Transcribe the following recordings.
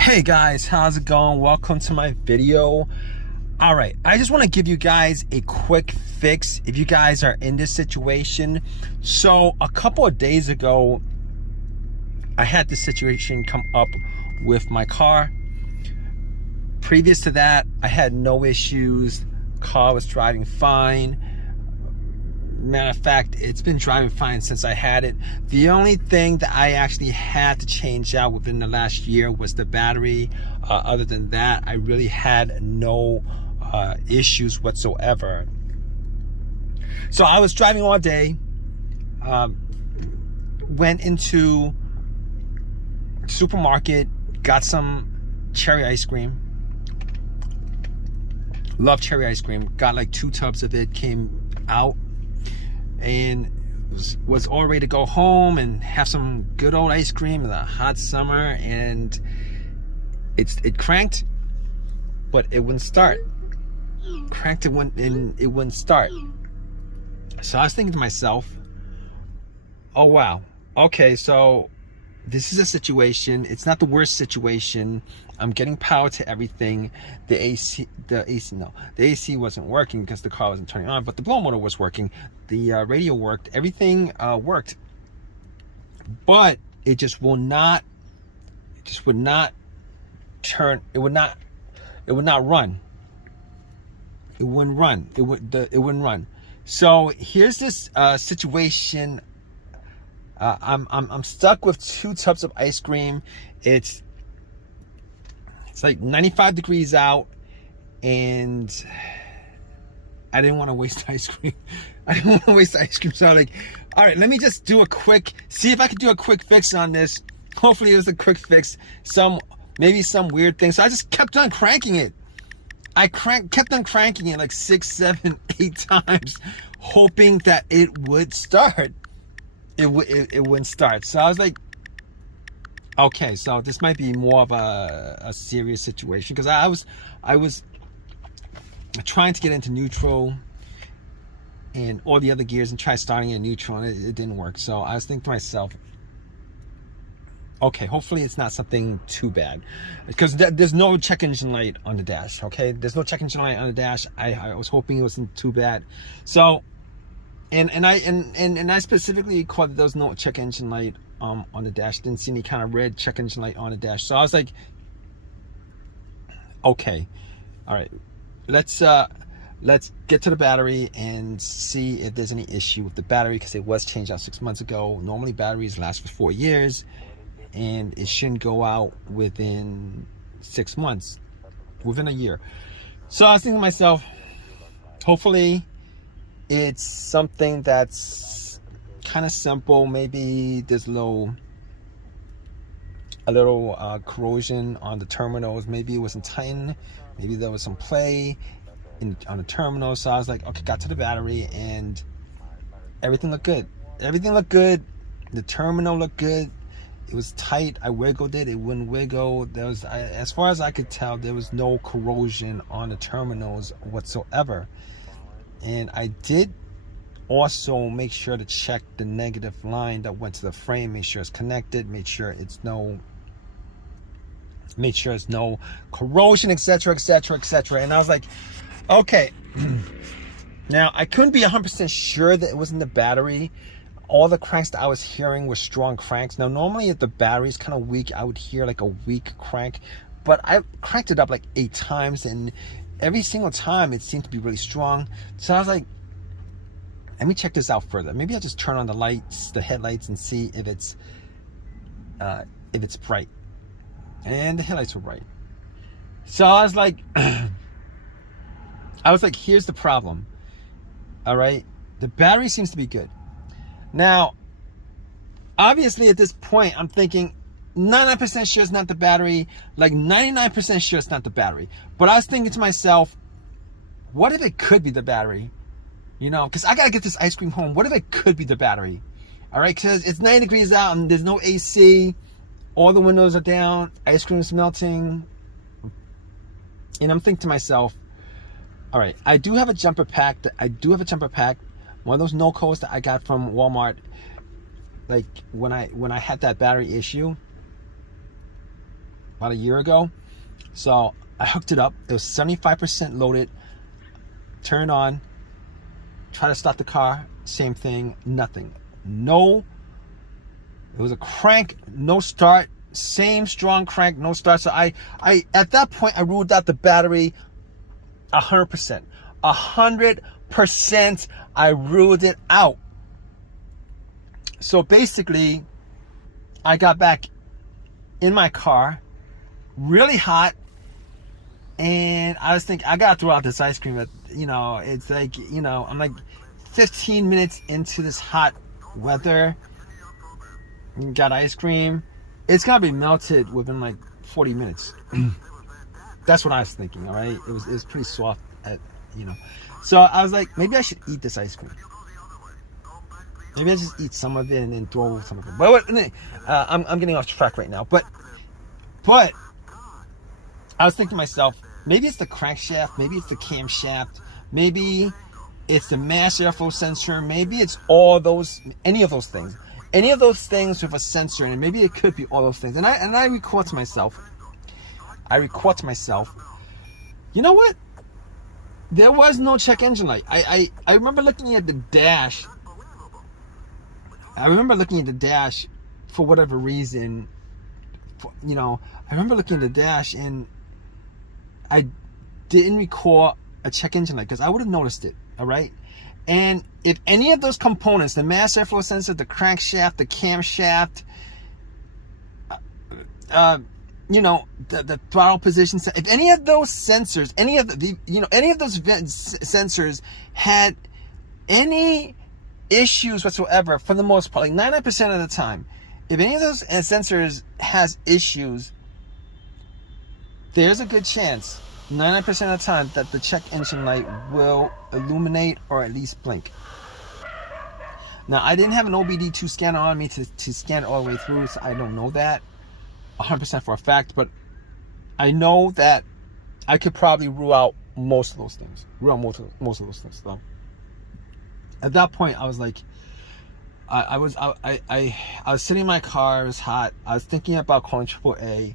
Hey guys, how's it going? Welcome to my video. All right, I just want to give you guys a quick fix if you guys are in this situation. So a couple of days ago, I had this situation come up with my car. Previous to that, I had no issues. Car was driving fine. Matter of fact, it's been driving fine since I had it. The only thing that I actually had to change out within the last year was the battery. Other than that, I really had no issues whatsoever. So I was driving all day, went into supermarket, got some cherry ice cream. Love cherry ice cream. Got like 2 tubs of it, came out and was all ready to go home and have some good old ice cream in the hot summer, and it cranked, but it wouldn't start. Cranked, it wouldn't start. So I was thinking to myself, oh wow, okay, so this is a situation. It's not the worst situation. I'm getting power to everything. The AC wasn't working because the car wasn't turning on, but the blow motor was working. The radio worked. Everything worked, but it just would not turn. It would not run. It wouldn't run. It wouldn't run. So here's this situation. I'm stuck with 2 tubs of ice cream. It's like 95 degrees out, and I didn't want to waste ice cream. So I'm like, all right, let me just do see if I could do a quick fix on this. Hopefully it was a quick fix. Maybe some weird thing. So I just kept on cranking it. Kept on cranking it like 6, 7, 8 times, hoping that it would start. It wouldn't start. So I was like, okay, so this might be more of a serious situation, because I was trying to get into neutral and all the other gears and try starting in neutral, and it didn't work. So I was thinking to myself, okay, hopefully it's not something too bad, because there's no check engine light on the dash. Okay, there's no check engine light on the dash. I was hoping it wasn't too bad. So and I specifically caught that there was no check engine light on the dash. Didn't see any kind of red check engine light on the dash. So I was like, okay, all right, let's get to the battery and see if there's any issue with the battery, because it was changed out 6 months ago. Normally batteries last for 4 years, and it shouldn't go out within 6 months, within a year. So I was thinking to myself, hopefully it's something that's kind of simple. Maybe there's a little corrosion on the terminals. Maybe it wasn't tightened. Maybe there was some play on the terminal. So I was like, okay, got to the battery, and everything looked good. The terminal looked good. It was tight. I wiggled it. It wouldn't wiggle. As far as I could tell, there was no corrosion on the terminals whatsoever. And I did also make sure to check the negative line that went to the frame, make sure it's connected, make sure it's no corrosion, etc. And I was like, okay. Now I couldn't be 100% sure that it wasn't the battery. All the cranks that I was hearing were strong cranks. Now normally if the battery's kind of weak, I would hear like a weak crank, but I cranked it up like 8 times, and every single time it seemed to be really strong. So I was like, let me check this out further. Maybe I'll just turn on the headlights, and see if it's bright. And the headlights were bright. So I was like, here's the problem. All right, the battery seems to be good. Now, obviously at this point, I'm thinking 99% sure it's not the battery, like 99% sure it's not the battery. But I was thinking to myself, what if it could be the battery? You know, because I gotta get this ice cream home. What if it could be the battery? All right, because it's 90 degrees out and there's no AC. All the windows are down. Ice cream is melting. And I'm thinking to myself, all right, I do have a jumper pack. One of those no-codes that I got from Walmart. Like when I had that battery issue, about a year ago. So I hooked it up. It was 75% loaded. Turn on. Try to start the car. Same thing. Nothing. No. It was a crank. No start. Same strong crank. No start. So I at that point I ruled out the battery 100%. 100%. I ruled it out. So basically, I got back in my car, really hot, and I was thinking, I gotta throw out this ice cream. But, you know, it's like, you know, I'm like 15 minutes into this hot weather, got ice cream. It's gonna be melted within like 40 minutes. That's what I was thinking, all right? It was pretty soft, you know. So I was like, maybe I should eat this ice cream. Maybe I just eat some of it and then throw some of it. But I'm getting off track right now. But I was thinking to myself, maybe it's the crankshaft, maybe it's the camshaft, maybe it's the mass airflow sensor, maybe it's any of those things with a sensor in it. Maybe it could be all those things. And I record to myself, you know what? There was no check engine light. I remember looking at the dash. For whatever reason. You know, I remember looking at the dash and I didn't record a check engine light because I would have noticed it, all right? And if any of those components, the mass airflow sensor, the crankshaft, the camshaft, you know, the throttle position, if any of those sensors, any of those sensors had any issues whatsoever, for the most part, like 99% of the time, if any of those sensors has issues, there's a good chance, 99% of the time, that the check engine light will illuminate or at least blink. Now, I didn't have an OBD2 scanner on me to scan it all the way through, so I don't know that 100% for a fact, but I know that I could probably rule out most of those things. So at that point, I was like, I was sitting in my car. It was hot. I was thinking about calling AAA,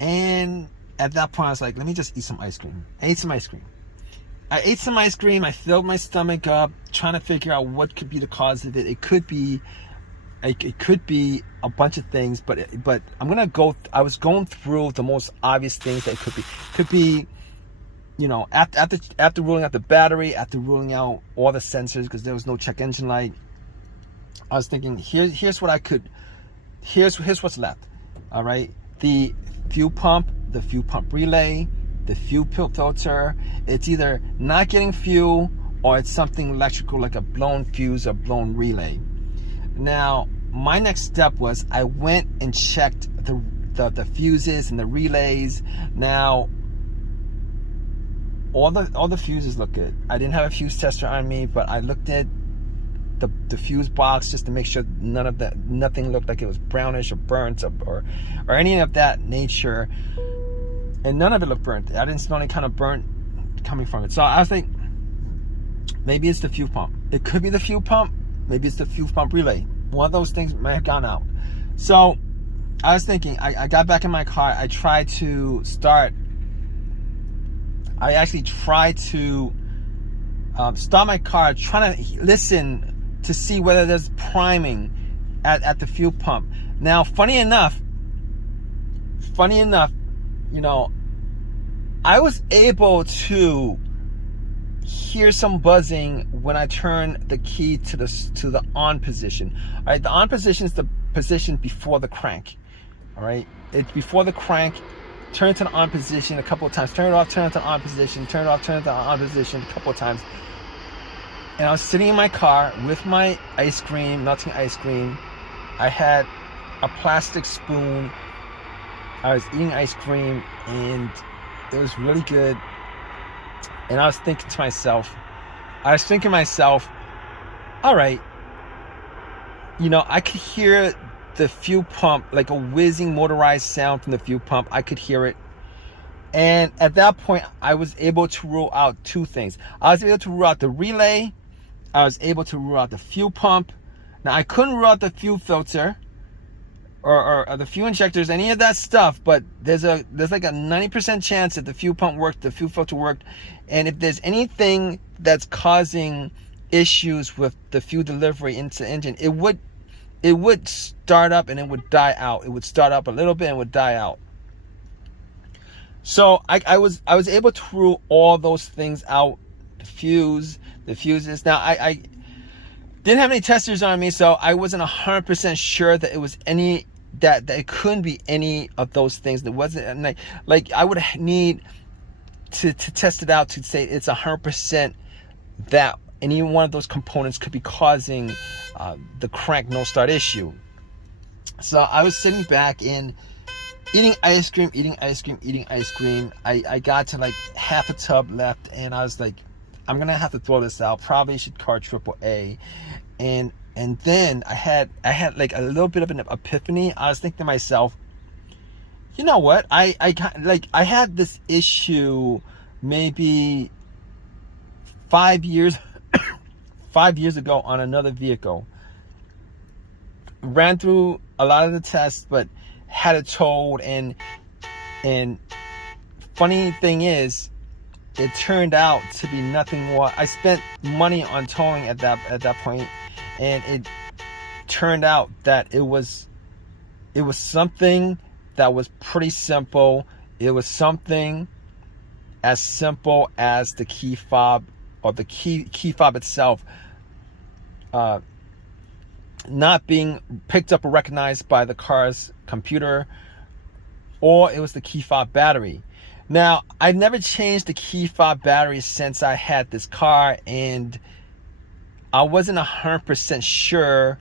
and at that point, I was like, let me just eat some ice cream. I ate some ice cream. I filled my stomach up, trying to figure out what could be the cause of it. It could be a bunch of things, but I was going through the most obvious things that it could be. Could be, you know, after ruling out the battery, after ruling out all the sensors because there was no check engine light, I was thinking, here's what's left. All right, the fuel pump relay, the fuel filter. It's either not getting fuel or it's something electrical like a blown fuse or blown relay. Now, my next step was I went and checked the fuses and the relays. Now, all the fuses look good. I didn't have a fuse tester on me, but I looked at the fuse box just to make sure nothing looked like it was brownish or burnt or any of that nature, and none of it looked burnt. I didn't smell any kind of burnt coming from it. So I was like, maybe it's the fuel pump. It could be the fuel pump. Maybe it's the fuel pump relay. One of those things may have gone out. So I was thinking, I got back in my car. I actually tried to start my car, trying to listen to see whether there's priming at the fuel pump. Now, funny enough, you know, I was able to hear some buzzing when I turn the key to the on position. All right, the on position is the position before the crank. All right, it's before the crank. Turn it to the on position a couple of times. Turn it off, turn it to the on position. Turn it off, turn it to the on position a couple of times. And I was sitting in my car with my ice cream, melting ice cream. I had a plastic spoon. I was eating ice cream, and it was really good. And I was thinking to myself, all right, you know, I could hear the fuel pump, like a whizzing motorized sound from the fuel pump. I could hear it. And at that point, I was able to rule out two things. I was able to rule out the relay. I was able to rule out the fuel pump. Now, I couldn't rule out the fuel filter. or the fuel injectors, any of that stuff, but there's like a 90% chance that the fuel pump worked, the fuel filter worked, and if there's anything that's causing issues with the fuel delivery into the engine, it would start up and it would die out. It would start up a little bit and would die out. So I was able to rule all those things out. The fuses. Now I didn't have any testers on me, so I wasn't 100% sure that it was any that it couldn't be any of those things. That wasn't like I would need to test it out to say it's 100% that any one of those components could be causing the crank no start issue. So I was sitting back and eating ice cream. I got to like half a tub left, and I was like, I'm gonna have to throw this out. Probably should call AAA. And then I had like a little bit of an epiphany. I was thinking to myself, you know what? I had this issue maybe 5 years 5 years ago on another vehicle. Ran through a lot of the tests, but had it towed, and funny thing is, it turned out to be nothing more. I spent money on towing at that point, and it turned out that it was something that was pretty simple. It was something as simple as the key fob, or the key fob itself not being picked up or recognized by the car's computer, or it was the key fob battery. Now, I've never changed the key fob battery since I had this car, and I wasn't 100% sure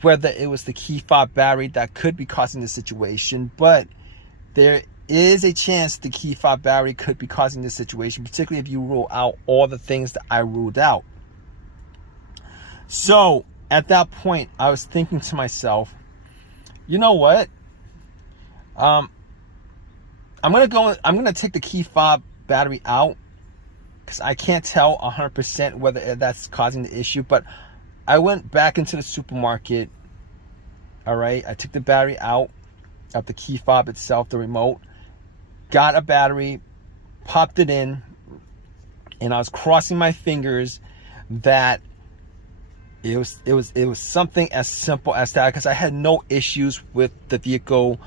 whether it was the key fob battery that could be causing the situation, but there is a chance the key fob battery could be causing this situation, particularly if you rule out all the things that I ruled out. So at that point, I was thinking to myself, you know what? I'm gonna take the key fob battery out, because I can't tell 100% whether that's causing the issue. But I went back into the supermarket. All right, I took the battery out of the key fob itself, the remote, got a battery, popped it in, and I was crossing my fingers that it was something as simple as that, because I had no issues with the vehicle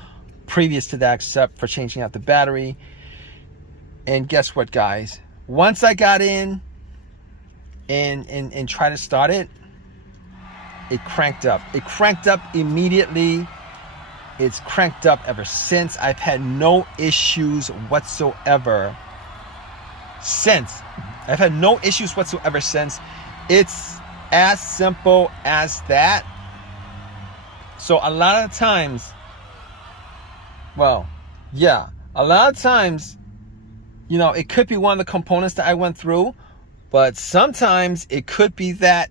previous to that, except for changing out the battery. And guess what, guys? Once I got in and tried to start it, it cranked up. It cranked up immediately. It's cranked up ever since. I've had no issues whatsoever since. I've had no issues whatsoever since. It's as simple as that. So a lot of times, well, yeah, a lot of times, you know, it could be one of the components that I went through, but sometimes it could be that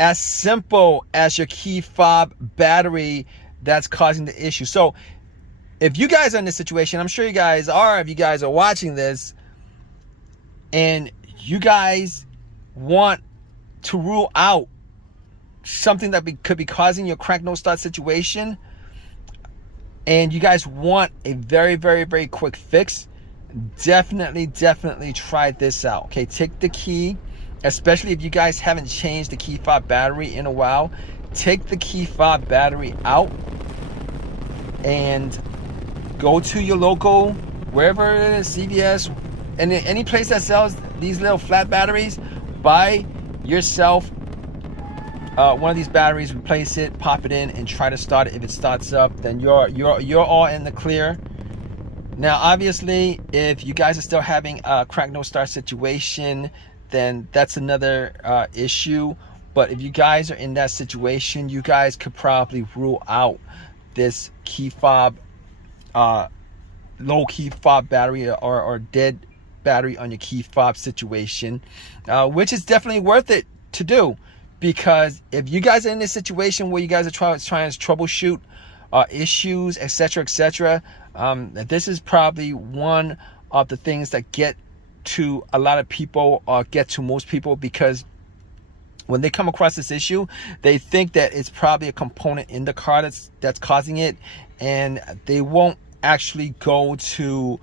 as simple as your key fob battery that's causing the issue. So if you guys are in this situation, I'm sure you guys are, if you guys are watching this and you guys want to rule out something that could be causing your crank no start situation, and you guys want a very, very, very quick fix, definitely try this out. Okay, take the key, especially if you guys haven't changed the key fob battery in a while, take the key fob battery out and go to your local, wherever it is, CVS, and any place that sells these little flat batteries, buy yourself one of these batteries, replace it, pop it in, and try to start it. If it starts up, then you're all in the clear. Now, obviously, if you guys are still having a crank no start situation, then that's another issue. But if you guys are in that situation, you guys could probably rule out this key fob, low key fob battery, or dead battery on your key fob situation, which is definitely worth it to do. Because if you guys are in this situation where you guys are trying to troubleshoot issues, etc., this is probably one of the things that get to a lot of people, or get to most people, because when they come across this issue, they think that it's probably a component in the car that's causing it, and they won't actually go to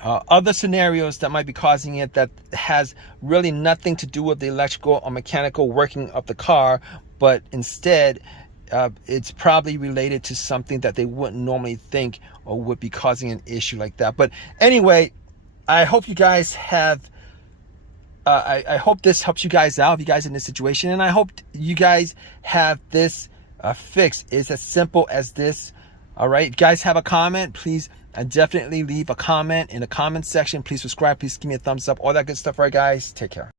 other scenarios that might be causing it that has really nothing to do with the electrical or mechanical working of the car, but instead it's probably related to something that they wouldn't normally think or would be causing an issue like that. But anyway, I hope you guys have I hope this helps you guys out, if you guys are in this situation, and I hope you guys have this fixed. It's as simple as this. All right, if you guys have a comment, please definitely leave a comment in the comment section. Please subscribe, please give me a thumbs up, all that good stuff. All right, guys, take care.